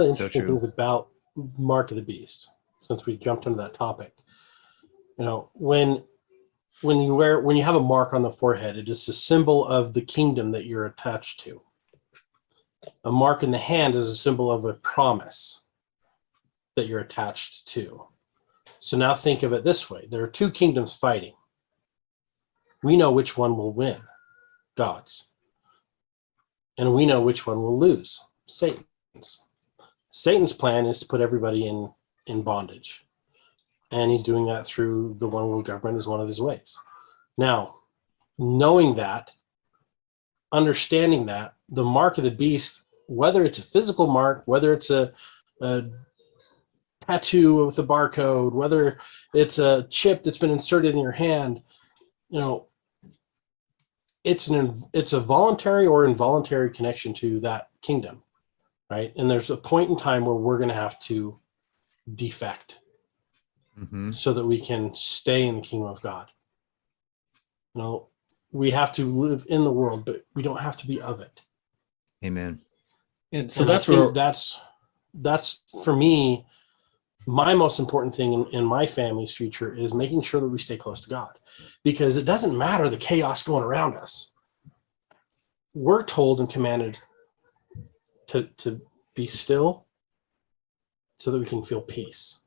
of the So interesting true. things about Mark of the Beast, since we jumped into that topic, you know, when you have a mark on the forehead, it is a symbol of the kingdom that you're attached to. A mark in the hand is a symbol of a promise that you're attached to. So now think of it this way. There are two kingdoms fighting. We know which one will win, God's. And we know which one will lose, Satan's. Satan's plan is to put everybody in bondage. And he's doing that through the one world government is one of his ways. Now, knowing that, understanding that, the mark of the beast, whether it's a physical mark, whether it's a tattoo with a barcode, whether it's a chip that's been inserted in your hand, you know, it's a voluntary or involuntary connection to that kingdom, right? And there's a point in time where we're going to have to defect so that we can stay in the kingdom of God. You know, we have to live in the world, but we don't have to be of it. Amen. And so that's where that's for me, my most important thing in my family's future is making sure that we stay close to God, because it doesn't matter the chaos going around us. We're told and commanded to be still so that we can feel peace.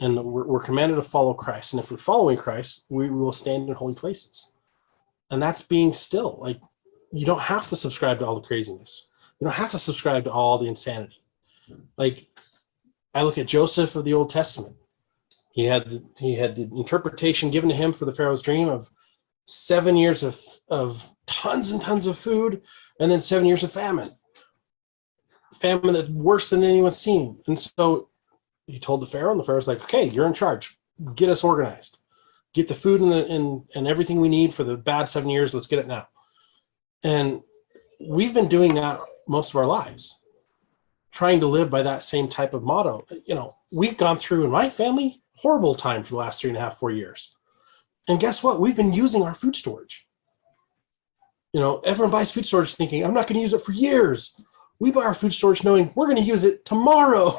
And we're commanded to follow Christ. And if we're following Christ, we will stand in holy places. And that's being still. Like, you don't have to subscribe to all the craziness. You don't have to subscribe to all the insanity. Like, I look at Joseph of the Old Testament. He had the interpretation given to him for the Pharaoh's dream of 7 years of tons and tons of food, and then 7 years of famine that's worse than anyone's seen. And so he told the Pharaoh, and the Pharaoh's like, okay, you're in charge. Get us organized. Get the food and everything we need for the bad 7 years. Let's get it now. And we've been doing that most of our lives, trying to live by that same type of motto. You know, we've gone through, in my family, horrible time for the last 3.5, 4 years. And guess what? We've been using our food storage. You know, everyone buys food storage thinking, I'm not going to use it for years. We buy our food storage knowing we're going to use it tomorrow.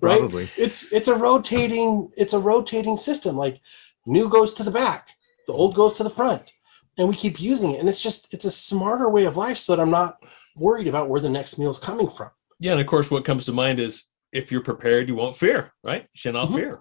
Probably. Right? It's a rotating system. Like, new goes to the back, the old goes to the front, and we keep using it. And it's a smarter way of life so that I'm not worried about where the next meal is coming from. Yeah, and of course, what comes to mind is if you're prepared, you won't fear, right? You should not fear.